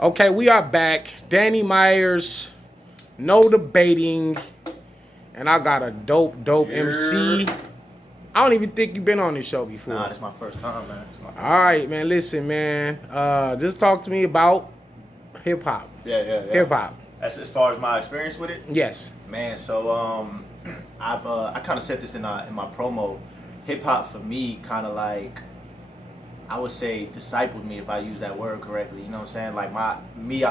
Okay, we are back. Danny Myers, no debating, and I got a dope MC. I don't even think you've been on this show before. Nah, this is my first time, man. All right, man. Listen, man. Just talk to me about hip hop. Yeah. Hip hop. As far as my experience with it. Yes. Man, so I kind of said this in my promo. Hip hop for me, kind of like, I would say, discipled me, if I use that word correctly. You know what I'm saying? Like I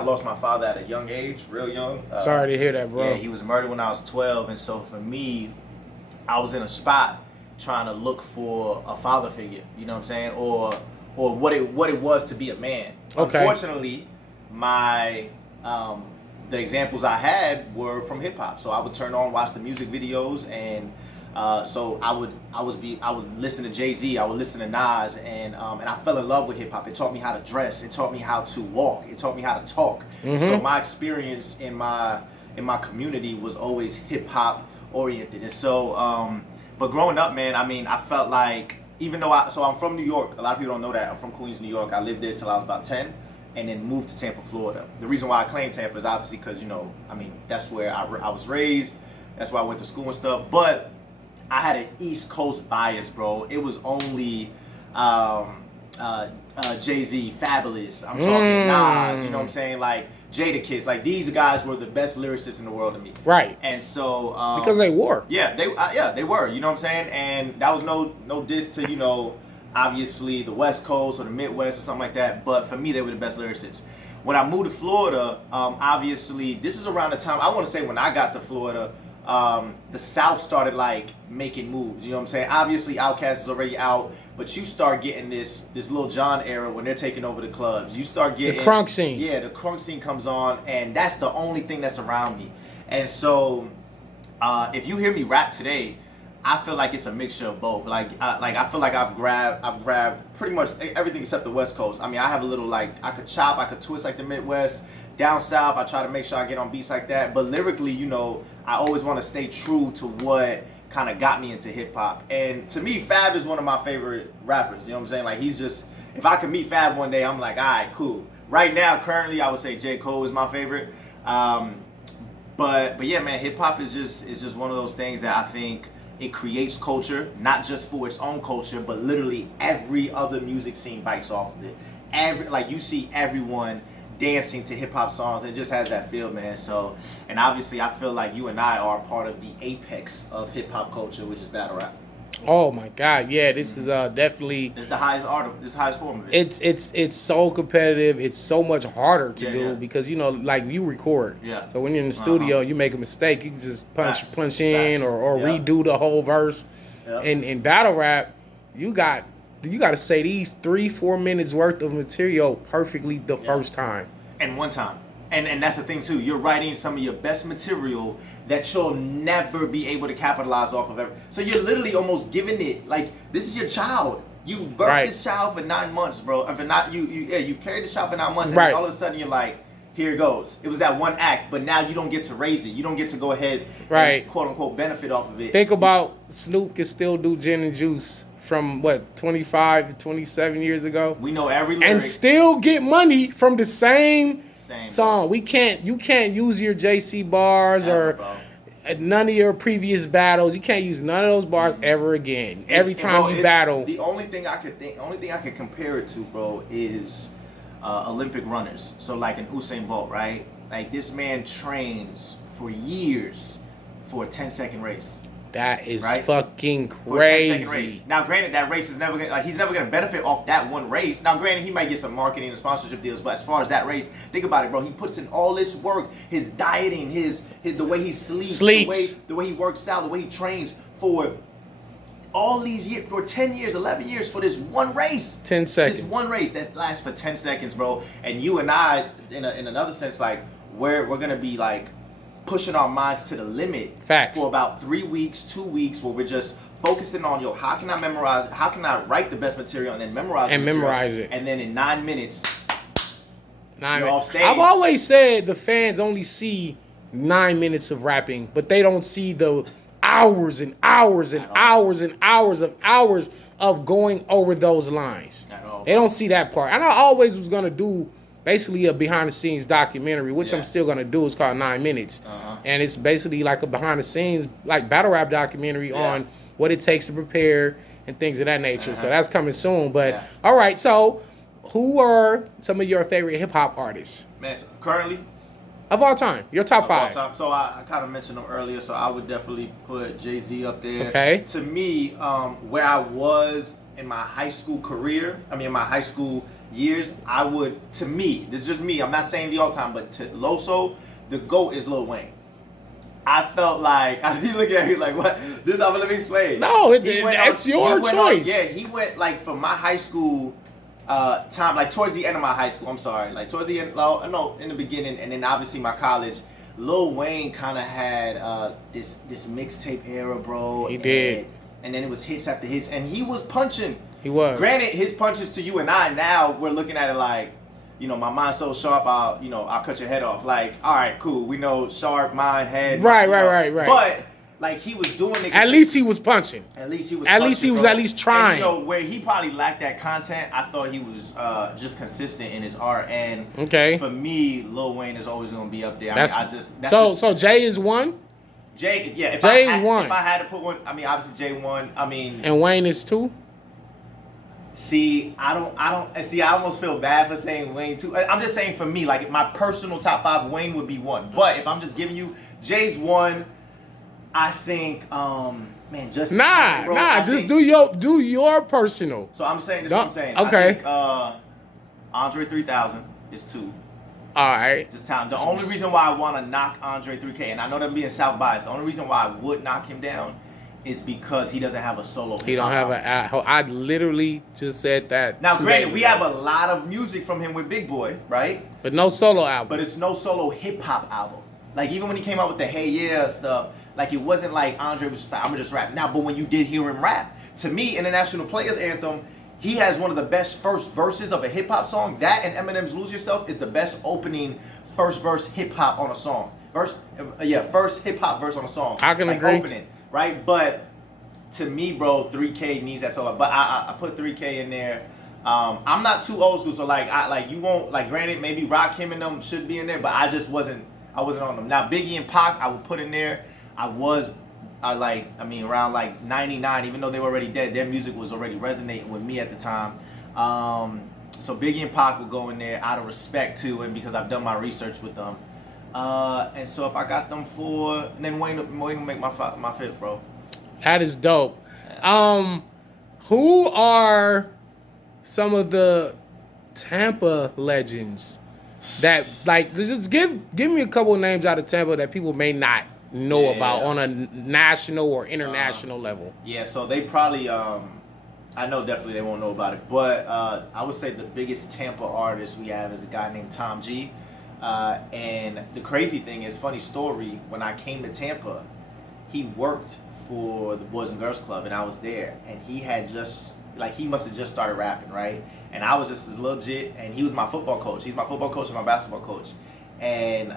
lost my father at a young age, real young. Sorry to hear that, bro. Yeah, he was murdered when I was 12, and so for me, I was in a spot trying to look for a father figure. You know what I'm saying? Or what it was to be a man. Okay. Unfortunately, the examples I had were from hip hop. So I would turn on, watch the music videos, and so I would listen to Jay-Z, I would listen to Nas, and I fell in love with hip hop. It taught me how to dress, it taught me how to walk, it taught me how to talk. Mm-hmm. So my experience in my community was always hip hop oriented. And so but growing up, man, I mean, I felt like, even though I'm from New York, a lot of people don't know that. I'm from Queens, New York. I lived there till I was about 10. And then moved to Tampa, Florida. The reason why I claim Tampa is obviously because, that's where I was raised. That's why I went to school and stuff. But I had an East Coast bias, bro. It was only Jay-Z, Fabulous. I'm talking Nas, you know what I'm saying? Like, Jadakiss. Like, these guys were the best lyricists in the world to me. Right. And so... because they were. Yeah, they were. You know what I'm saying? And that was no diss to, obviously the West Coast or the Midwest or something like that, but for me they were the best lyricists. When I moved to Florida, obviously this is around the time, I want to say when I got to Florida, the South started like making moves, you know what I'm saying? Obviously Outkast is already out, but you start getting this Lil Jon era when they're taking over the clubs. You start getting... the crunk scene. Yeah, the crunk scene comes on, and that's the only thing that's around me. And so, if you hear me rap today, I feel like it's a mixture of both. I feel like I've grabbed pretty much everything except the West Coast. I mean, I have a little, like, I could chop, I could twist like the Midwest. Down South, I try to make sure I get on beats like that. But lyrically, I always want to stay true to what kind of got me into hip hop. And to me, Fab is one of my favorite rappers. You know what I'm saying? Like, he's just, if I could meet Fab one day, I'm like, all right, cool. Right now, currently, I would say J. Cole is my favorite. But yeah, man, hip hop is just one of those things that I think it creates culture, not just for its own culture, but literally every other music scene bites off of it. You see everyone dancing to hip hop songs. It just has that feel, man. So, and obviously I feel like you and I are part of the apex of hip hop culture, which is battle rap. Oh my God, yeah, this is definitely... It's the highest art of, it's the highest form of it. It's so competitive. It's so much harder to do because like you record. Yeah. So when you're in the studio, you make a mistake, you can just punch in or Yep. redo the whole verse. Yep. And in battle rap, you got to say these 3-4 minutes worth of material perfectly the first time. And one time. And that's the thing too. You're writing some of your best material that you'll never be able to capitalize off of ever. So you're literally almost giving it, like, this is your child. You birthed this child for 9 months, bro. And for not you've carried this child for 9 months, and then all of a sudden you're like, here it goes. It was that one act, but now you don't get to raise it. You don't get to go ahead and quote unquote benefit off of it. Think about Snoop can still do Gin and Juice from 25 to 27 years ago. We know every lyric. And still get money from the same song. You can't use your JC bars or none of your previous battles. You can't use none of those bars ever again. Every time you battle. The only thing I could compare it to, bro, is Olympic runners. So like an Usain Bolt, right? Like, this man trains for years for a 10-second race. That is fucking crazy. Race. Now, granted, that race is never gonna, he's never gonna benefit off that one race. Now, granted, he might get some marketing and sponsorship deals, but as far as that race, think about it, bro. He puts in all this work, his dieting, the way he sleeps. The way he works out, the way he trains for all these years, for 10 years, 11 years, for this one race. 10 seconds. This one race that lasts for 10 seconds, bro. And you and I, in another sense, like, we're gonna be like pushing our minds to the limit for about 3 weeks, 2 weeks, where we're just focusing on, how can I write the best material and then memorize it. And then in 9 minutes, you're off stage. I've always said the fans only see 9 minutes of rapping, but they don't see the hours and hours and hours and hours of going over those lines. They don't see that part. And I always was gonna do basically a behind the scenes documentary, which I'm still gonna do. It's called 9 Minutes, and it's basically like a behind the scenes like battle rap documentary on what it takes to prepare and things of that nature. So that's coming soon. But all right, so who are some of your favorite hip hop artists? Man, so currently. Of all time, your top five. So I kind of mentioned them earlier, so I would definitely put Jay-Z up there. Okay. To me, where I was in my high school career, in my high school years, I would, to me, this is just me, I'm not saying the all time, but to Loso, the GOAT is Lil Wayne. I felt like, I be looking at me like, what? Let me explain. No, it's your choice. He went like from my high school time, like towards the end of my high school, I'm sorry, like towards the end, in the beginning, and then obviously my college, Lil Wayne kind of had this mixtape era, bro. He did. And then it was hits after hits, and he was punching. He was. Granted, his punches to you and I, now we're looking at it like, my mind's so sharp, I'll cut your head off. Like, all right, cool, we know sharp mind, head. Right. But like he was doing it. At least he was punching. At least he was. At least he was trying. And, where he probably lacked that content, I thought he was just consistent in his art. And for me, Lil Wayne is always going to be up there. So Jay is one. Jay, yeah. If Jay I one. If I had to put one, obviously Jay one. And Wayne is two. See, I almost feel bad for saying Wayne two. I'm just saying for me, like my personal top five, Wayne would be one. But if I'm just giving you, Jay's one. I think, just just do your personal. So I'm saying this. What I'm saying. Okay. I think Andre 3000 is two. All right. Just time. The only reason why I want to knock Andre 3K, and I know that being South biased, the only reason why I would knock him down is because he doesn't have a solo. He don't have I literally just said that. Now, granted, we have a lot of music from him with Big Boy, right? But no solo album. But it's no solo hip hop album. Like even when he came out with the Hey Yeah stuff, like it wasn't like Andre was just like, I'm gonna just rap. Now, but when you did hear him rap, to me, International Players Anthem, he has one of the best first verses of a hip hop song. That and Eminem's Lose Yourself is the best opening first verse hip hop on a song. First hip hop verse on a song. I can agree. Opening, right? But to me, bro, 3K needs that solo. But I put 3K in there. I'm not too old school, so you won't granted maybe Rakim and them should be in there, but I wasn't on them. Now Biggie and Pac I would put in there. Around 99, even though they were already dead, their music was already resonating with me at the time. So Biggie and Pac would go in there out of respect to and because I've done my research with them. And so if I got them four, then Wayne will make my fifth, bro. That is dope. Who are some of the Tampa legends that just give me a couple of names out of Tampa that people may not know about on a national or international level? Yeah, so they probably I know definitely they won't know about it, but I would say the biggest Tampa artist we have is a guy named Tom G. And the crazy thing is, funny story, when I came to Tampa, he worked for the Boys and Girls Club and I was there, and he had just he must have just started rapping, right? And I was just as legit, and he was my football coach. He's my football coach and my basketball coach. And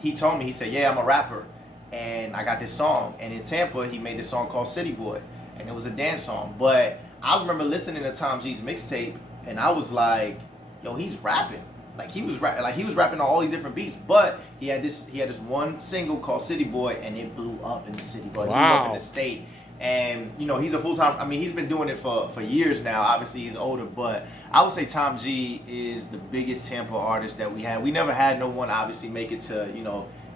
he told me, he said, yeah, I'm a rapper. And I got this song. And in Tampa, he made this song called City Boy. And it was a dance song. But I remember listening to Tom G's mixtape, and I was like, yo, he's rapping. He was rapping on all these different beats. But he had this one single called City Boy, and it blew up in the city, bro. It blew up in the state. And, he's a full-time, he's been doing it for years now. Obviously, he's older, but I would say Tom G is the biggest Tampa artist that we had. We never had no one, obviously, make it to,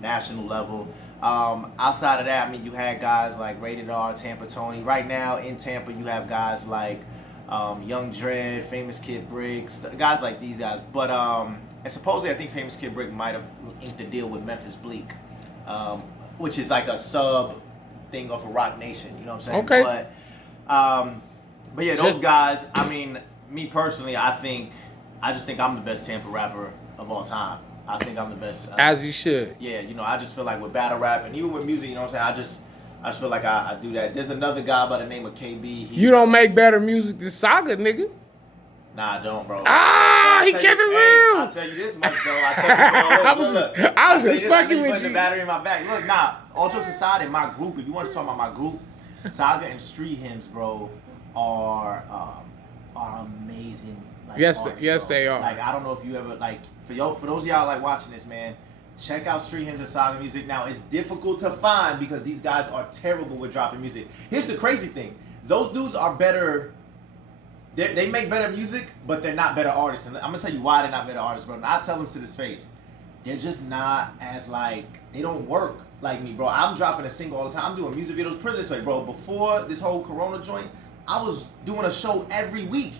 national level. Outside of that, you had guys like Rated R, Tampa Tony. Right now, in Tampa, you have guys like Young Dread, Famous Kid Briggs, guys like these guys. But, and supposedly, I think Famous Kid Briggs might have inked a deal with Memphis Bleak, which is like a sub thing off of Rock Nation, you know what I'm saying? Okay. But yeah, those guys, me personally, I just think I'm the best Tampa rapper of all time. I think I'm the best. As you should. Yeah, I just feel like with battle rap and even with music, you know what I'm saying? I just feel like I do that. There's another guy by the name of KB. You don't make better music than Saga, nigga. Nah, I don't, bro. He kept it real. I'll tell you this much, though. I was just fucking with you. The battery in my back. Look, all jokes aside, in my group, if you want to talk about my group, Saga and Street Hymns, bro, are amazing. Yes, artists, yes, bro. they are. I don't know if you ever for those of y'all like watching this, man, check out Street Hymns and Saga Music. Now, it's difficult to find because these guys are terrible with dropping music. Here's the crazy thing. Those dudes are better. They make better music, but they're not better artists. And I'm going to tell you why they're not better artists, bro. And I'll tell them to this face. They're just not as, like, they don't work like me, bro. I'm dropping a single all the time. I'm doing music videos. Put it this way, bro. Before this whole Corona joint, I was doing a show every week.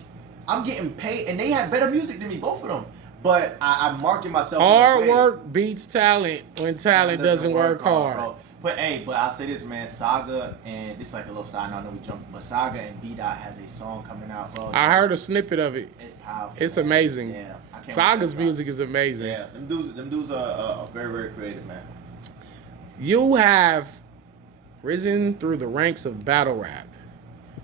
I'm getting paid, and they have better music than me, both of them. But I'm marking myself. Hard work beats talent when talent doesn't work hard. Bro. But I'll say this, man. Saga, and it's like a little side note. I know we jumped, but Saga and B-Dot has a song coming out, bro. I heard a snippet of it. It's powerful. It's amazing. Yeah, I can't Saga's music is amazing. Yeah, them dudes are very, very creative, man. You have risen through the ranks of battle rap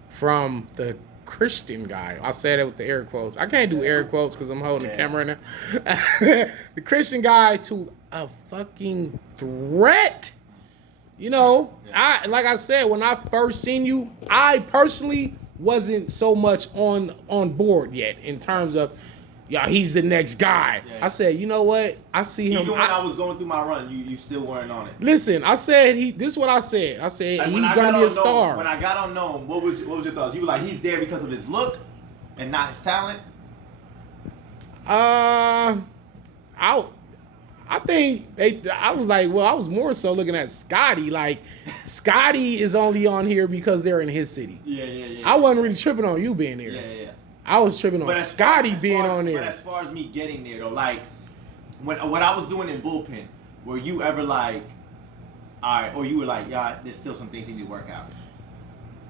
from the Christian guy. I said it with the air quotes. I can't do air quotes because I'm holding the camera now. The Christian guy to a fucking threat. You know, like I said, when I first seen you, I personally wasn't so much on board yet in terms of, he's the next guy. Yeah. I said, you know what? I see him. Even when I was going through my run, you still weren't on it. Listen, I said this is what I said. I said like, he's gonna be a star. When I got on Gnome, what was your thoughts? You were like, he's there because of his look and not his talent? I think I was like, well, I was more so looking at Scotty. Like, Scotty is only on here because they're in his city. Yeah. I wasn't really tripping on you being here. Yeah. I was tripping on Scotty being on there. But as far as me getting there, though, like, what I was doing in Bullpen, were you ever like, all right, or you were like, yeah, there's still some things you need to work out?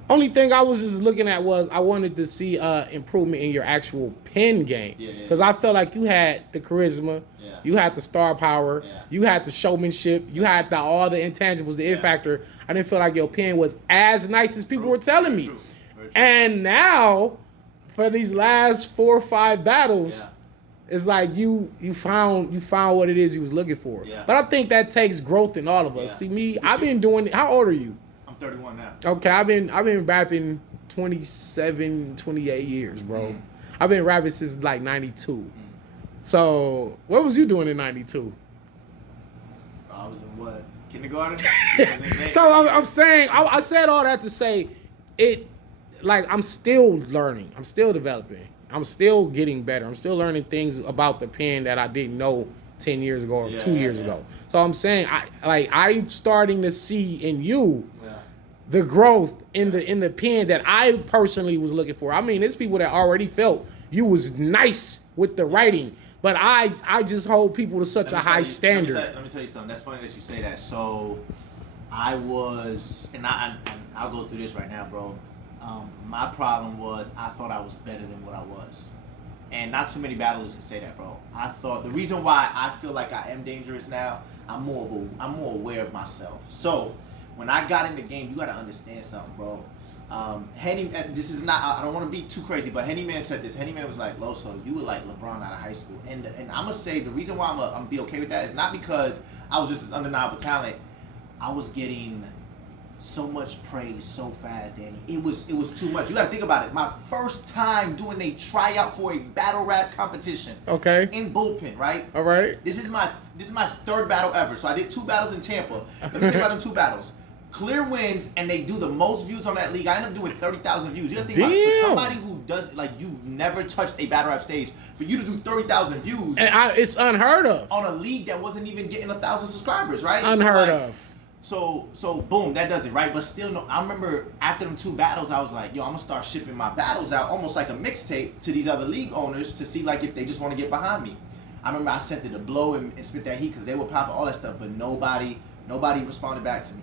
Only thing I was just looking at was I wanted to see improvement in your actual pen game. Because I felt like you had the charisma, you had the star power, you had the showmanship, you had all the intangibles, the it factor. I didn't feel like your pen was as nice as people were telling me. Very true. And now, for these last 4 or 5 battles, it's like you found what it is you was looking for. But I think that takes growth in all of us. See me, I've been doing. How old are you? 31 now. Okay, I've been rapping 27, 28 years, bro. I've been rapping since like 92. So, what was you doing in 92? I was in what? Kindergarten? So I'm saying, I said all that to say it, like, I'm still learning. I'm still developing. I'm still getting better. I'm still learning things about the pen that I didn't know 10 years ago or 2 years ago. So I'm saying, I'm starting to see in you the growth in the pen that I personally was looking for. I mean, there's people that already felt you was nice with the writing, but I just hold people to such a high standard. Let me tell you something. That's funny that you say that. So I was, and I'll go through this right now, bro. My problem was I thought I was better than what I was. And not too many battlers can say that, bro. I thought the reason why I feel like I am dangerous now, I'm more aware of myself. So when I got in the game, you got to understand something, bro. This is not, I don't want to be too crazy, but Henny Man said this. Henny Man was like, Loso, you were like LeBron out of high school. And I'm going to say the reason why I'm going to be okay with that is not because I was just this undeniable talent. I was getting so much praise so fast, Danny. It was too much. You got to think about it. My first time doing a tryout for a battle rap competition. Okay. In Bullpen, right? All right. This is my 3rd battle ever. So I did 2 battles in Tampa. Let me tell you about them 2 battles. Clear wins, and they do the most views on that league. I ended up doing 30,000 views. You gotta think about it. For somebody who does, like, you never touched a battle rap stage, for you to do 30,000 views, and it's unheard of on a league that wasn't even getting 1,000 subscribers, right? It's unheard of. So boom, that does it, right? But still, no. I remember after them 2 battles, I was like, yo, I'm gonna start shipping my battles out almost like a mixtape to these other league owners to see like if they just want to get behind me. I remember I sent it to Blow and Spit That Heat because they were popping all that stuff, but nobody responded back to me.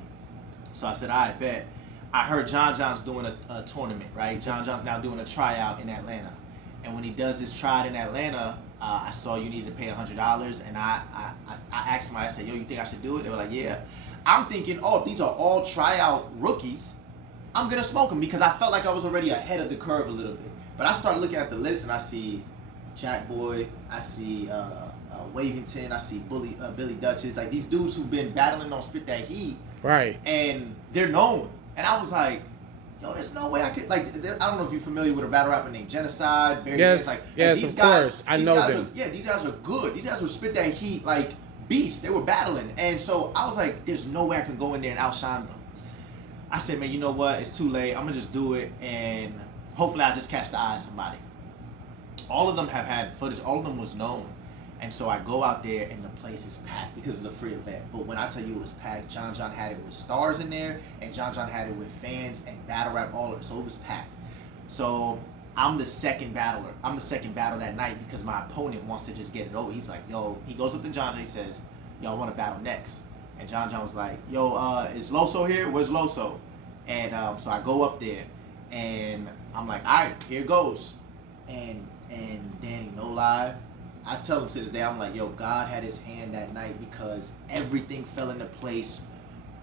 So I said, all right, bet. I heard John John's doing a tournament, right? John John's now doing a tryout in Atlanta. And when he does this tryout in Atlanta, I saw you needed to pay $100. And I asked somebody, I said, yo, you think I should do it? They were like, yeah. I'm thinking, if these are all tryout rookies, I'm going to smoke them because I felt like I was already ahead of the curve a little bit. But I started looking at the list and I see Jack Boy, I see Wavington, I see Billy Dutchess, like these dudes who've been battling on Spit That Heat. Right. And they're known. And I was like, yo, there's no way I could, like, I don't know if you're familiar with a battle rapper named Genocide, Barry Yes, Bands, yes, these of guys, course. I know them. These guys are good. These guys would spit that heat like beasts. They were battling. And so I was like, there's no way I can go in there and outshine them. I said, man, you know what? It's too late. I'm going to just do it, and hopefully I just catch the eye of somebody. All of them have had footage. All of them was known. And so I go out there, and the place is packed because it's a free event. But when I tell you it was packed, John had it with stars in there, and John had it with fans and battle rap, all of it. So it was packed. So I'm the second battler. I'm the second battle that night because my opponent wants to just get it over. He's like, yo, he goes up to John, he says, yo, I want to battle next. And John was like, yo, is Loso here? Where's Loso? And so I go up there, and I'm like, all right, here goes. And Danny, no lie, I tell him to this day, I'm like, yo, God had his hand that night because everything fell into place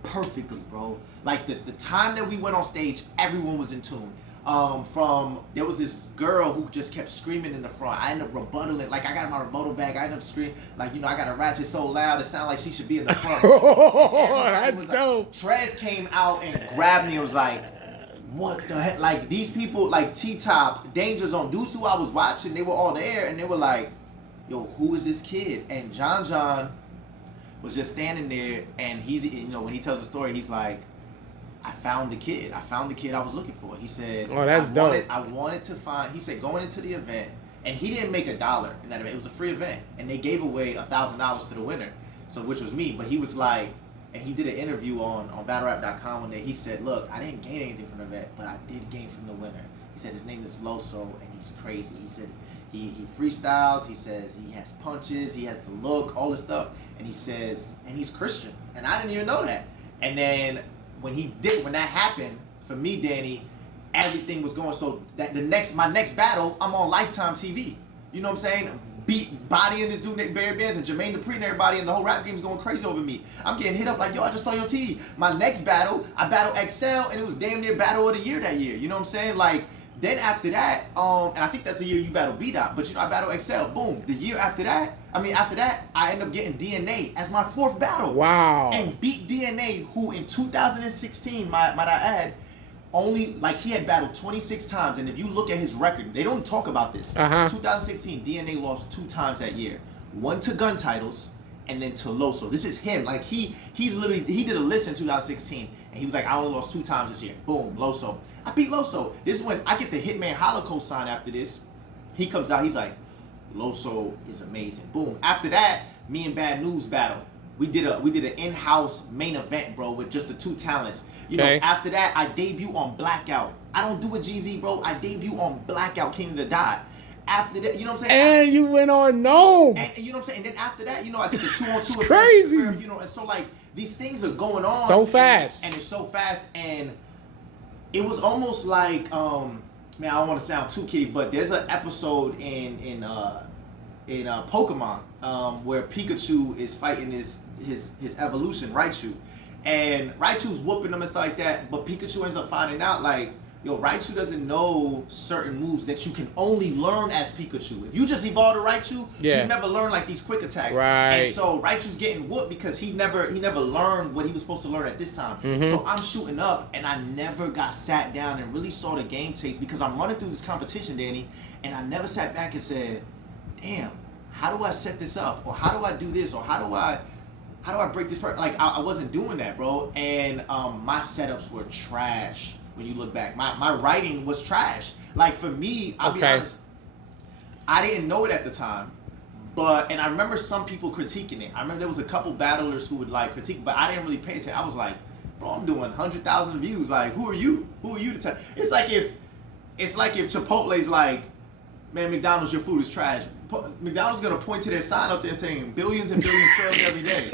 perfectly, bro. Like the time that we went on stage, everyone was in tune. There was this girl who just kept screaming in the front. I ended up rebuttaling, like I got my rebuttal bag. I ended up screaming, like, you know, I got a ratchet so loud it sounded like she should be in the front. That's dope. Like, Trez came out and grabbed me and was like, what the heck? Like these people, like T-Top, Danger Zone, dudes who I was watching, they were all there and they were like, yo, who is this kid? And John was just standing there, and he's, you know, when he tells the story, he's like, I found the kid I was looking for. He said, oh, that's dope. I wanted to find, he said, going into the event, and he didn't make $1 in that event. It was a free event, and they gave away $1,000 to the winner, so which was me. But he was like, and he did an interview on BattleRap.com one day. He said, look, I didn't gain anything from the event, but I did gain from the winner. He said his name is Loso, and he's crazy. He said he freestyles. He says he has punches. He has the look, all this stuff. And he says, and he's Christian. And I didn't even know that. And then when that happened, for me, Danny, everything was going. So that my next battle, I'm on Lifetime TV. You know what I'm saying? Bodying this dude named Barry Bands and Jermaine Dupri and everybody, and the whole rap game's going crazy over me. I'm getting hit up like, yo, I just saw you on TV. My next battle, I battled Excel, and it was damn near battle of the year that year. You know what I'm saying? Like, then after that, and I think that's the year you battled B-Dot, but you know, I battled Excel. Boom. The year after that, I end up getting DNA as my 4th battle. Wow. And beat DNA, who in 2016, might I add, only, like, he had battled 26 times, and if you look at his record, they don't talk about this. 2016, DNA lost 2 times that year. One to gun titles, and then to Loso. This is him. Like, he did a list in 2016, and he was like, I only lost 2 times this year. Boom, Loso. I beat Loso. This is when I get the Hitman Holocaust sign after this. He comes out, he's like, Loso is amazing. Boom. After that, me and Bad News battle. We did an in-house main event, bro, with just the 2 talents. You know, after that, I debut on Blackout. I don't do a GZ, bro. I debut on Blackout, King of the Dot. After that, you know what I'm saying? And you went on Gnome. And you know what I'm saying? And then after that, you know, I did the 2-on-2. Crazy. You know, and so, like, these things are going on. So fast. And it's so fast. And it was almost like, man, I don't want to sound too kiddie, but there's an episode in Pokemon where Pikachu is fighting his evolution, Raichu. And Raichu's whooping him and stuff like that, but Pikachu ends up finding out, like, yo, Raichu doesn't know certain moves that you can only learn as Pikachu. If you just evolve to Raichu, you never learn, like, these quick attacks. Right. And so Raichu's getting whooped because he never learned what he was supposed to learn at this time. So I'm shooting up, and I never got sat down and really saw the game taste because I'm running through this competition, Danny, and I never sat back and said, damn, how do I set this up? Or how do I do this? Or how do I break this part? Like, I wasn't doing that, bro. And my setups were trash when you look back. My writing was trash. Like, for me, I'll be honest, I didn't know it at the time. And I remember some people critiquing it. I remember there was a couple battlers who would, like, critique, but I didn't really pay attention. I was like, bro, I'm doing 100,000 views. Like, who are you? Who are you to tell? It's like if Chipotle's like, man, McDonald's, your food is trash. McDonald's gonna point to their sign up there saying billions and billions sales every day.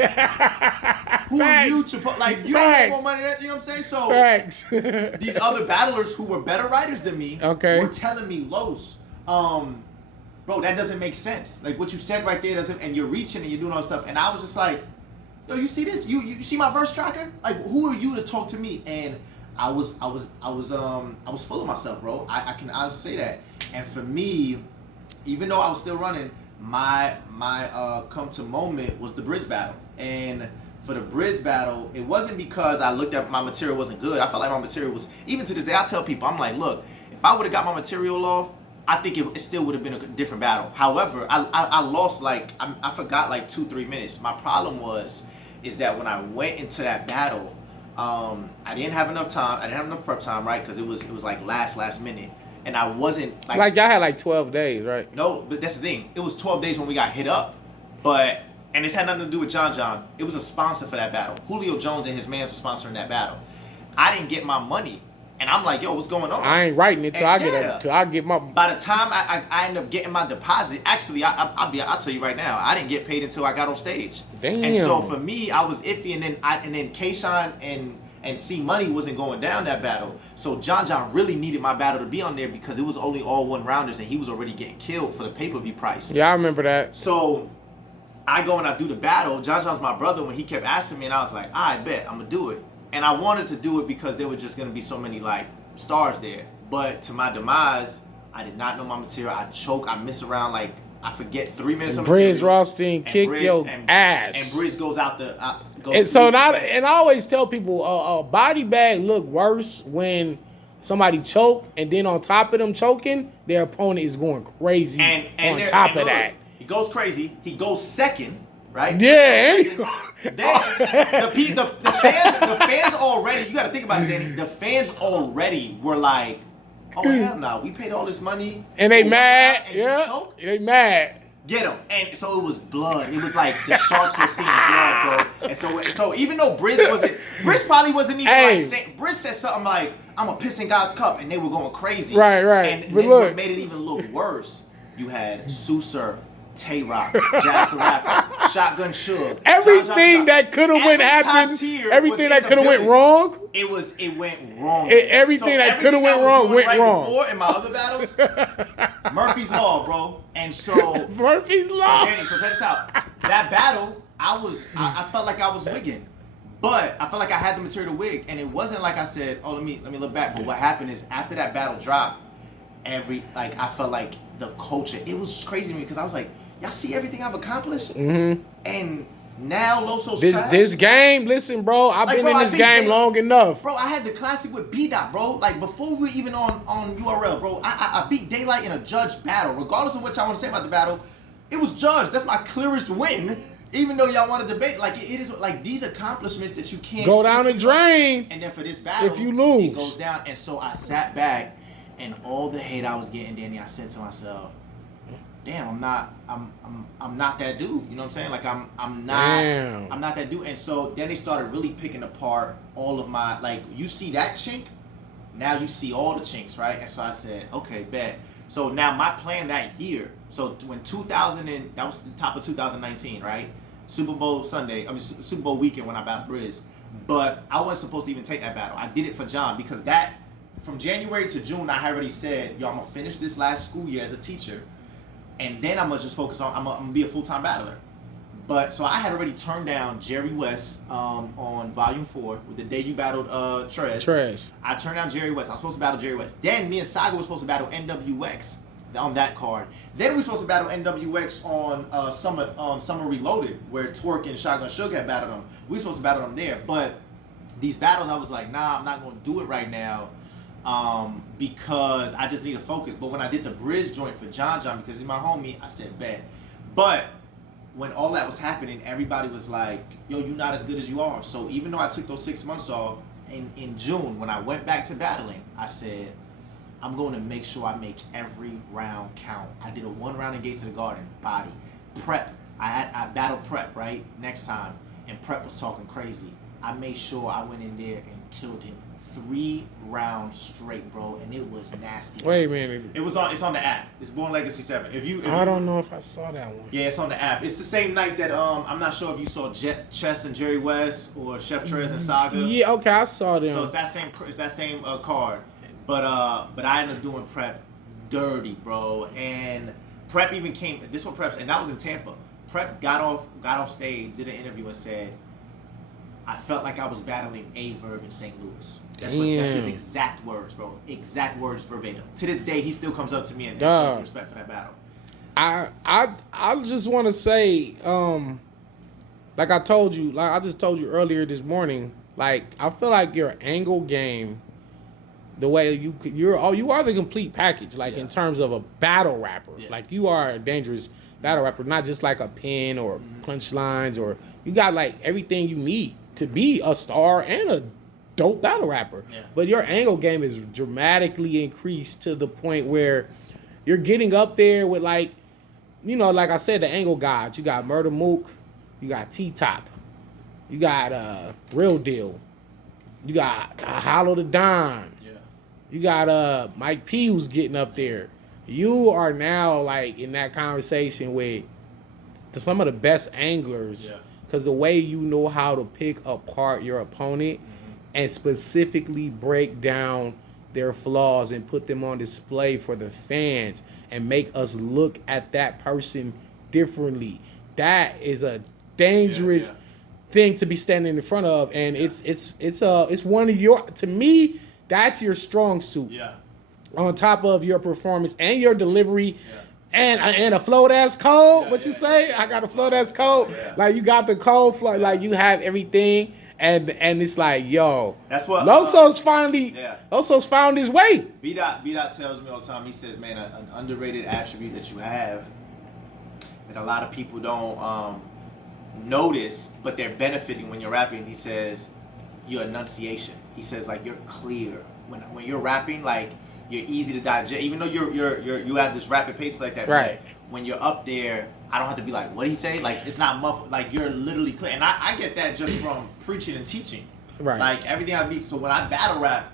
Who are you to put, like, you don't have more money than that, you know what I'm saying? So these other battlers who were better writers than me were telling me, Los, bro, that doesn't make sense. Like, what you said right there doesn't, and you're reaching and you're doing all this stuff. And I was just like, yo, you see this? You see my verse tracker? Like, who are you to talk to me? And I was full of myself, bro. I can honestly say that. And for me, even though I was still running, my come to moment was the bridge battle. And for the Briz battle, it wasn't because I looked at my material wasn't good. I felt like my material was, even to this day, I tell people, I'm like, look, if I would have got my material off, I think it still would have been a different battle. However, I lost like, I forgot like 2-3 minutes. My problem is that when I went into that battle, I didn't have enough time. I didn't have enough prep time, right? Because it was like last minute. And I wasn't like y'all had like 12 days, right? No, but that's the thing. It was 12 days when we got hit up. And this had nothing to do with John. It was a sponsor for that battle. Julio Jones and his mans were sponsoring that battle. I didn't get my money. And I'm like, yo, what's going on? I ain't writing it till I get my. By the time I end up getting my deposit, actually, I'll tell you right now, I didn't get paid until I got on stage. Damn. And so for me, I was iffy, and then Keisha and C Money wasn't going down that battle. So John really needed my battle to be on there because it was only all 1-rounders, and he was already getting killed for the pay-per-view price. Yeah, I remember that. So I go and I do the battle. John's my brother. When he kept asking me, and I was like, I bet I'm gonna do it. And I wanted to do it because there were just gonna be so many like stars there. But to my demise, I did not know my material. I choke. I miss around like I forget 3 minutes of material. Briz Rothstein kick your ass. And Briz goes out the. And so now, and I always tell people, a body bag look worse when somebody choke, and then on top of them choking, their opponent is going crazy. And on top of that, he goes crazy. He goes second. Right? Yeah. The fans already, you got to think about it, Danny. The fans already were like, oh, hell no. We paid all this money. And they mad. Yeah. They mad. Get him. And so it was blood. It was like the sharks were seeing blood, bro. And so even though Briz probably wasn't even like saying, Briz said something like, I'm a piss in God's cup, and they were going crazy. Right. And then what made it even look worse, you had Sue Surf, Tay-Rock, Jazz the Rapper, Shotgun Suge. Everything that could have went happened. Everything that could have went wrong. It went wrong. Everything that could have went wrong went wrong. Before in my other battles, Murphy's Law, bro. And so Murphy's Law. So check this out. That battle, I felt like I was wigging. But I felt like I had the material to wig, and it wasn't like I said, oh, let me look back. But what happened is after that battle dropped, I felt like the culture, it was crazy to me because I was like, y'all see everything I've accomplished? Mm-hmm. And now Loso's trash. This game, listen, bro, I've been in this game long enough. Bro, I had the classic with B-Dot, bro. Like, before we were even on URL, bro, I beat Daylight in a judge battle. Regardless of what y'all want to say about the battle, it was judged. That's my clearest win. Even though y'all want to debate, like, it is like these accomplishments that you can't go down the drain. And then for this battle, if you lose, it goes down. And so I sat back, and all the hate I was getting, Danny, I said to myself, damn, I'm not that dude. You know what I'm saying? Like I'm not that dude. And so then they started really picking apart all of my, like, you see that chink, now you see all the chinks, right? And so I said, okay, bet. So now my plan that year, so when that was the top of 2019, right? Super Bowl Super Bowl weekend when I battled Briz. But I wasn't supposed to even take that battle. I did it for John because from January to June, I had already said, yo, I'm going to finish this last school year as a teacher. And then I'm going to just focus on, I'm going to be a full-time battler. But, so I had already turned down Jerry West on Volume 4, with the day you battled Trez. I turned down Jerry West. I was supposed to battle Jerry West. Then me and Saga were supposed to battle NWX on that card. Then we were supposed to battle NWX on Summer Reloaded, where Twerk and Shotgun Suge had battled them. We were supposed to battle them there. But these battles, I was like, nah, I'm not going to do it right now. Because I just need to focus. But when I did the Briz joint for John, because he's my homie, I said, bet. But when all that was happening, everybody was like, yo, you're not as good as you are. So even though I took those 6 months off, in June, when I went back to battling, I said, I'm going to make sure I make every round count. I did a 1 round in Gates of the Garden, body. Prep, I battled Prep, right, next time, and Prep was talking crazy. I made sure I went in there and killed him 3 rounds straight, bro, and it was nasty. Wait a minute. It's on the app. It's Born Legacy 7. I don't know if I saw that one. Yeah, it's on the app. It's the same night that I'm not sure if you saw Chess and Jerry West or Chef Trez and Saga. Yeah, okay, I saw them. So it's that same card. But I ended up doing Prep dirty, bro. And Prep even came. This one Prep's, and that was in Tampa. Prep got off stage, did an interview, and said, I felt like I was battling A-Verb in St. Louis. That's his exact words, bro. Exact words verbatim. To this day, he still comes up to me and shows respect for that battle. I just want to say, like I told you, like I just told you earlier this morning, like I feel like your angle game, the way you are the complete package, like in terms of a battle rapper. Like you are a dangerous battle rapper, not just like a pin or punchlines, or you got like everything you need to be a star and a dope battle rapper. Yeah. But your angle game is dramatically increased to the point where you're getting up there with like, you know, like I said, the angle gods. You got Murder Mook, you got T-Top, you got Real Deal, you got Hollow the Don, you got Mike P who's getting up there. You are now like in that conversation with some of the best anglers because the way you know how to pick apart your opponent and specifically break down their flaws and put them on display for the fans and make us look at that person differently. That is a dangerous thing to be standing in front of, and it's one of your, to me, that's your strong suit. Yeah. On top of your performance and your delivery. And a flow that's cold. What you say? I got a flow that's cold. Like you got the cold flow. Like you have everything. And it's like, yo, that's what Loso's Loso's found his way. B-Dot tells me all the time. He says, man, an underrated attribute that you have that a lot of people don't notice, but they're benefiting when you're rapping. He says, your enunciation. He says, like, you're clear when you're rapping. Like, you're easy to digest, even though you have this rapid pace like that. Right. When you're up there, I don't have to be like, what he say? Like, it's not muffled. Like, you're literally clear. And I get that just from preaching and teaching. Right. Like, everything I meet. So when I battle rap,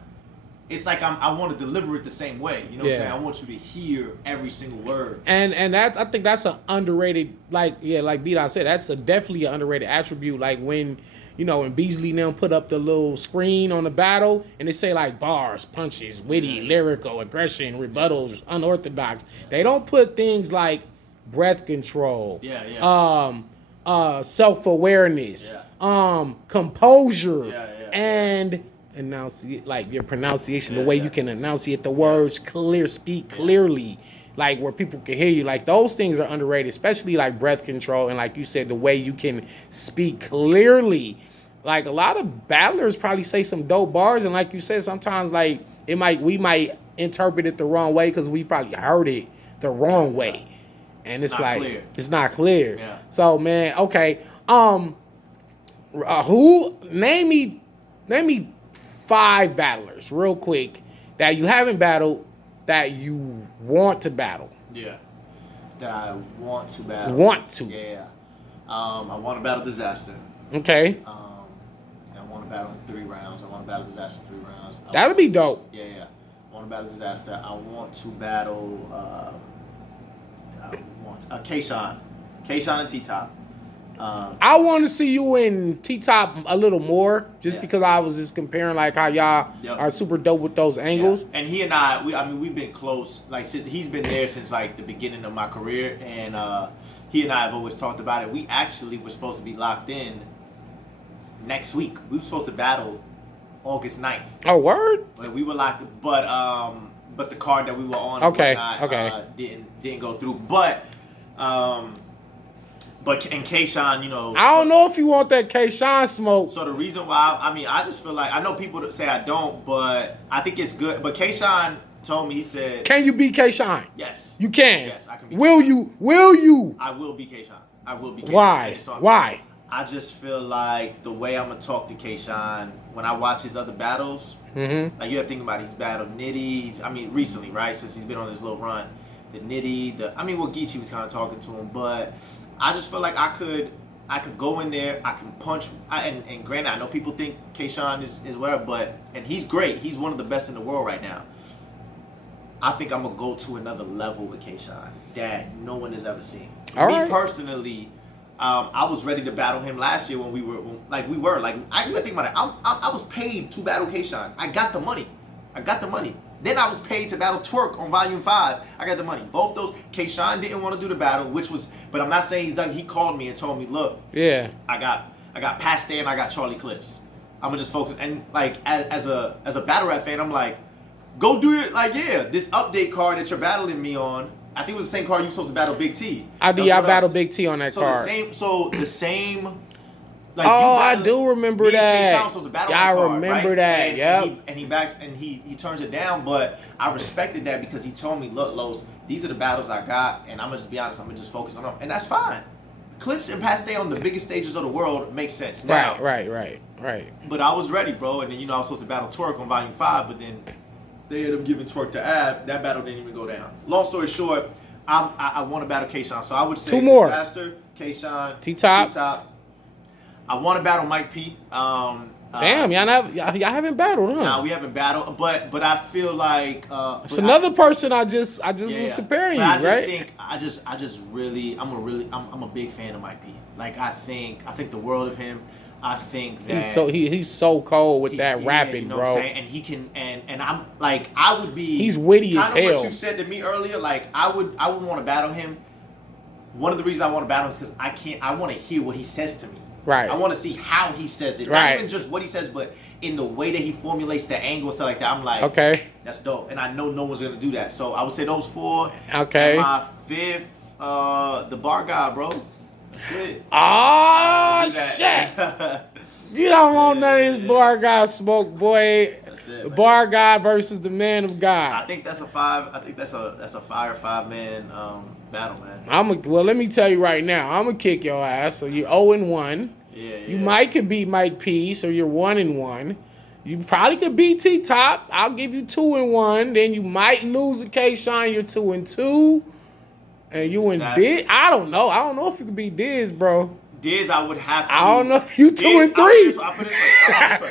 it's like I want to deliver it the same way. You know what I'm saying? I want you to hear every single word. And that, I think that's an underrated, like B-Dot said, that's definitely an underrated attribute. Like when, you know, when Beasley and them put up the little screen on the battle and they say like bars, punches, witty, lyrical, aggression, rebuttals, unorthodox. They don't put things like breath control, self-awareness, composure, and enunciate, like your pronunciation, the way you can enunciate the words speak clearly, like where people can hear you. Like those things are underrated, especially like breath control and like you said, the way you can speak clearly. Like a lot of battlers probably say some dope bars, and like you said, sometimes like we might interpret it the wrong way because we probably heard it the wrong way, and it's like clear. It's not clear. Yeah. So man, okay, who name me 5 battlers real quick that you haven't battled that you want to battle. Yeah. That I want to battle. Yeah. I want to battle Disaster. Okay. I want to battle in 3 rounds. I want to battle Disaster 3 rounds. That'll be dope. Yeah. I want to battle Disaster. I want to battle Keisha Kshawn and T-Top. I want to see you in T-Top a little more, just because I was just comparing like how y'all are super dope with those angles. Yeah. And he and I, we've been close. Like he's been there since like the beginning of my career, and he and I have always talked about it. We actually were supposed to be locked in next week. We were supposed to battle August 9th. Oh, word? But we were locked, but the card that we were on, didn't go through. But and Keisha, you know, I don't know if you want that Keisha smoke. So the reason why, I just feel like, I know people that say I don't, but I think it's good. But Keisha told me, he said, can you beat Keisha? Yes. You can. Yes, I can beat Will you? I will beat Keisha. I will beat Keisha. Why? I just feel like the way I'm going to talk to Keisha, when I watch his other battles, like you have to think about it, he's battled Nitty, recently, right? Since he's been on this little run. The Nitty, Geechee was kind of talking to him, but I just feel like I could go in there, I can punch, and granted, I know people think Keisha is whatever, but, and he's great, he's one of the best in the world right now. I think I'm going to go to another level with Keisha that no one has ever seen. Personally, I was ready to battle him last year when we were, you gotta think about it, I was paid to battle Keisha. I got the money. Then I was paid to battle Twerk on Volume 5. I got the money. Both those, Keisha didn't want to do the battle, but I'm not saying he's done. He called me and told me, look, I got Pastor and I got Charlie Clips. I'm gonna just focus. And like as a battle rap fan, I'm like, go do it. Like, this update card that you're battling me on, I think it was the same card you were supposed to battle Big T. I battled Big T on that card. The same Like, I do remember that. Keisha was a battle I card, remember right? that. Yep. And he backs and he turns it down, but I respected that because he told me, look, Los, these are the battles I got, and I'm gonna just be honest, I'm gonna just focus on them, and that's fine. Clips and Paste on the biggest stages of the world makes sense now. Right. But I was ready, bro, and then I was supposed to battle Twerk on Volume 5, but then they ended up giving Twerk to Av. That battle didn't even go down. Long story short, I want to battle Keisha, so I would say 2 more. Disaster, Keisha, T-Top. I want to battle Mike P. Damn, y'all haven't battled, huh? Nah, we haven't battled, but I feel like it's another person I just was comparing you, right? I just really I'm a big fan of Mike P. Like I think the world of him. I think that he's so cold with that rapping, bro. What I'm saying? And he can and I'm like I would be. He's witty as hell. What you said to me earlier, like I would want to battle him. One of the reasons I want to battle him is because I want to hear what he says to me. Right. I want to see how he says it. Right. Not even just what he says, but in the way that he formulates the angle and stuff like that. I'm like, okay, that's dope. And I know no one's gonna do that. So I would say those 4. Okay. And my 5th, the bar guy, bro. That's it. Oh shit. You don't want none of this bar guy smoke, boy. That's it, the man. bar guy versus the man of God. I think that's a 5. I think that's a fire 5-man battle, man. Well, let me tell you right now. I'm gonna kick your ass. So you're 0-1. Yeah. You might could beat Mike P. So you're 1-1. You probably could beat T-Top. I'll give you 2-1. Then you might lose to Keisha. You're 2-2. And you and Diz. I don't know. I don't know if you could beat Diz, bro. Diz, I would have to. I don't know. You 2-3.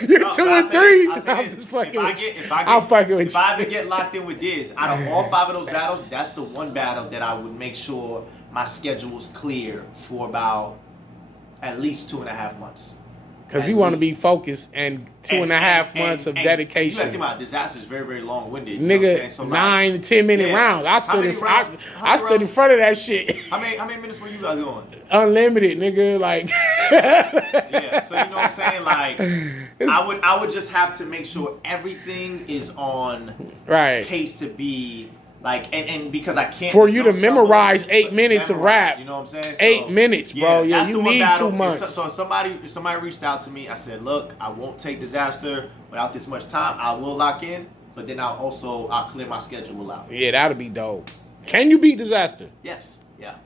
You're 2-3. I'm just fucking with you. I'm fucking with you. If I ever get locked in with Diz, out of all 5 of those battles, that's the one battle that I would make sure my schedule was clear for about at least 2.5 months. Because you want to be focused and 2.5 months of dedication. You got to think about Disaster is very, very long-winded. Nigga, so 9 to 10 minute rounds. I stood in front of that shit. How many minutes were you guys going? Unlimited, nigga. Like. Yeah, so you know what I'm saying? Like, I would just have to make sure everything is on pace to be. Like and because I can't for you to memorize 8 minutes of rap, you know what I'm saying? So, 8 minutes, bro. Yeah, you need 2 months. So somebody reached out to me. I said, look, I won't take Disaster without this much time. I will lock in, but then I'll clear my schedule out. Yeah, that'll be dope. Can you beat Disaster? Yes. Yeah.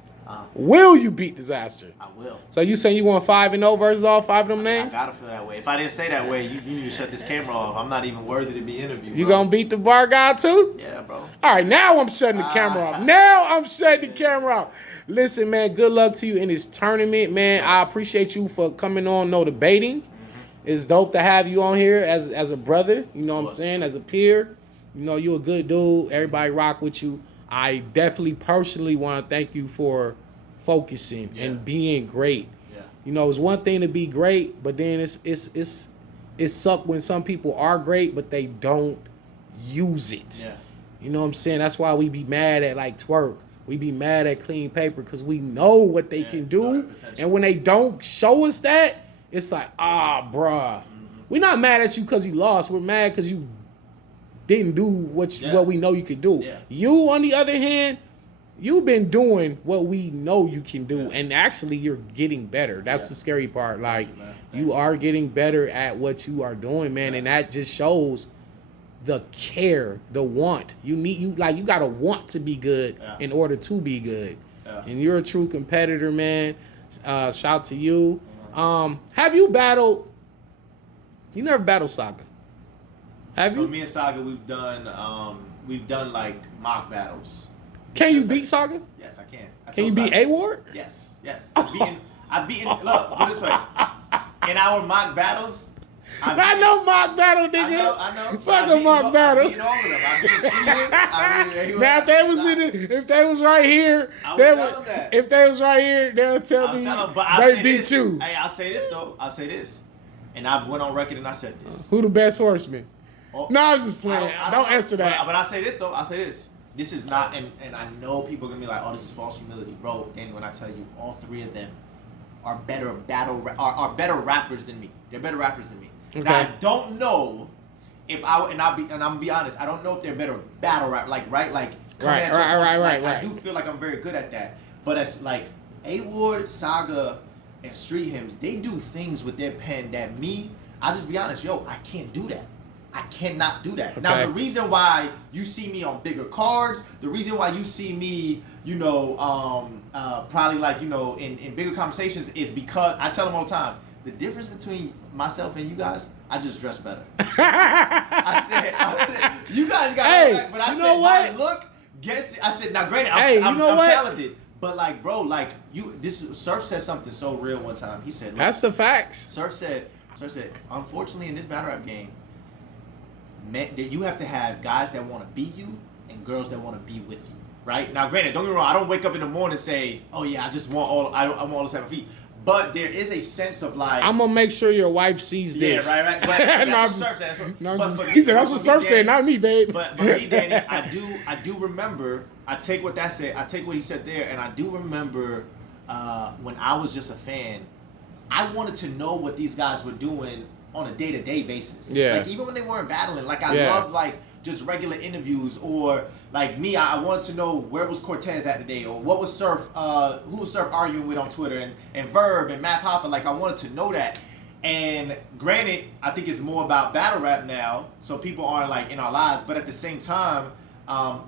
Will you beat Disaster? I will. So you saying you want 5-0 versus all 5 of them names? I gotta feel that way. If I didn't say that way, you need to shut this camera off. I'm not even worthy to be interviewed. You gonna beat the bar guy too? Yeah, bro. All right, now I'm shutting the camera off. Now I'm shutting the camera off. Listen, man, good luck to you in this tournament, man. I appreciate you for coming on No Debating. It's dope to have you on here as a brother. You know what I'm saying? As a peer. You know, you're a good dude. Everybody rock with you. I definitely personally want to thank you for focusing and being great. Yeah. You know, it's one thing to be great, but then it sucks when some people are great, but they don't use it. Yeah. You know what I'm saying? That's why we be mad at like Twerk. We be mad at Clean Paper because we know what they can do. And when they don't show us that, it's like, bruh. Mm-hmm. We're not mad at you because you lost. We're mad because you didn't do what we know you could do. Yeah. You, on the other hand, you've been doing what we know you can do, and actually you're getting better. That's the scary part. Like, you are getting better at what you are doing, man, and that just shows the care, the want. You gotta want to be good in order to be good. Yeah. And you're a true competitor, man. Shout to you. Have you battled? You never battled Saga. Have you? So me and Saga, we've done like mock battles. Can you beat Saga? Yes, I can. Can you beat A-Ward? Yes. I've beaten. Look, put it this way. In our mock battles, I know mock battle, nigga. I know. Fuck a mock battle. I beat all of them. I beat Steven. Now, if they was right here, I would tell them that. If they was right here, they'll tell me they beat you. Hey, I'll say this though. And I've went on record and I said this. Who the best horseman? No, I was just playing. Don't answer that. But I'll say this though. This is not, and I know people are gonna be like, oh, this is false humility, bro. Danny, when I tell you, all 3 of them are better better rappers than me. They're better rappers than me. Okay. Now I don't know if I'm gonna be honest. I don't know if they're better battle rap, right. I do feel like I'm very good at that. But it's like A-Ward, Saga, and street hymns, they do things with their pen that me, I'll just be honest, yo, I can't do that. I cannot do that. Okay. Now, the reason why you see me on bigger cards, the reason why you see me, you know, probably like, you know, in bigger conversations is because I tell them all the time, the difference between myself and you guys, I just dress better. I said, you guys got to but I said, my look, I said, now granted, I'm talented. But like, bro, like Surf said something so real one time. He said, that's the facts. Surf said, unfortunately in this battle rap game, you have to have guys that want to be you and girls that want to be with you, right? Now, granted, don't get me wrong. I don't wake up in the morning and say, "Oh yeah, I just want I want all the 7 feet." But there is a sense of like, I'm gonna make sure your wife sees this. Yeah, right. But that's what Surf said. That's what Surf said, not me, babe. But me, Danny, I do remember. I take what that said. I take what he said there, and I do remember when I was just a fan. I wanted to know what these guys were doing on a day-to-day basis. Yeah. Like, even when they weren't battling, like, I loved, like, just regular interviews, or, like, me, I wanted to know where was Cortez at today, or what was Surf, who was Surf arguing with on Twitter, and Verb, and Matt Hoffa, like, I wanted to know that. And granted, I think it's more about battle rap now, so people aren't, like, in our lives, but at the same time,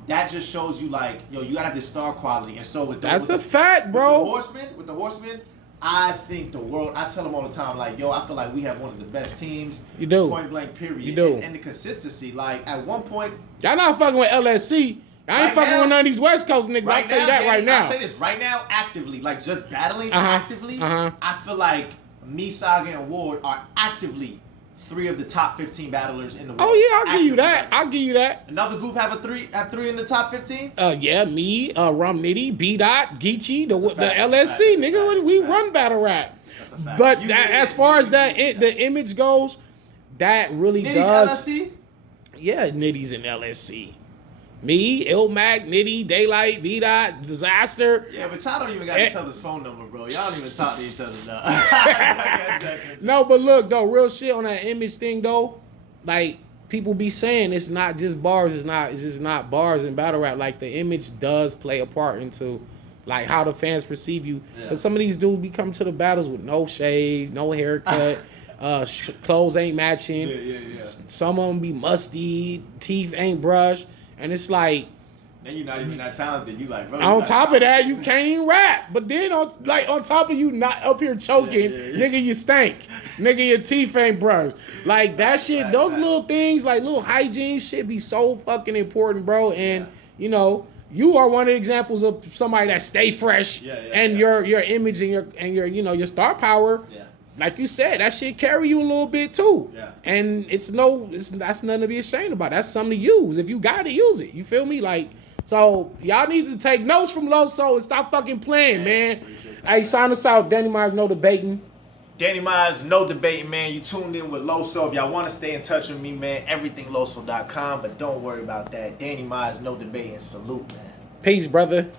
that just shows you, like, yo, you gotta have this star quality, and so with the... That's a fact, bro. With the Horsemen, I think the world, I tell them all the time, like, yo, I feel like we have one of the best teams. You do. Point blank, period. You do. And the consistency, like, at one point. Y'all not fucking with LSC. I ain't fucking with none of these West Coast niggas. I'll tell you that right now. I'll say this right now, actively, like, just battling actively. I feel like me, Saga, and Ward are actively 3 of the top 15 battlers in the world. Oh yeah, I'll give you that. I'll give you that. Another group have 3 in the top 15? Yeah, me, Rum Nitty, B Dot, Geechee, the LSC, nigga. We run battle rap. But as far as that the image goes, that really Nitty's does. LSC? Yeah, Nitty's in LSC. Me, Ilmac, Nitty, Daylight, B Dot, Disaster. Yeah, but y'all don't even got each other's phone number, bro. Y'all don't even talk to each other now. No, but look though, real shit on that image thing though. Like, people be saying it's not just bars. It's just not bars in battle rap. Like, the image does play a part into like how the fans perceive you. Yeah. But some of these dudes be coming to the battles with no shave, no haircut. Clothes ain't matching. Yeah. Some of them be musty. Teeth ain't brushed. And it's like, then you're not even that talented. You like, bro. On top of that, you can't even rap. But then on top of you not up here choking, nigga, you stink. Nigga, your teeth ain't brushed. Like, that shit, those little things, like little hygiene shit be so fucking important, bro. And you know, you are one of the examples of somebody that stay fresh and your image and your you know, your star power. Yeah. Like you said, that shit carry you a little bit too. Yeah. And that's nothing to be ashamed about. That's something to use. If you got to use it. You feel me? Like, so y'all need to take notes from Loso and stop fucking playing, man. Hey, sign us out. Danny Myers, no debating. Danny Myers, no debating, man. You tuned in with Loso. If y'all want to stay in touch with me, man, everythingloso.com. But don't worry about that. Danny Myers, no debating. Salute, man. Peace, brother.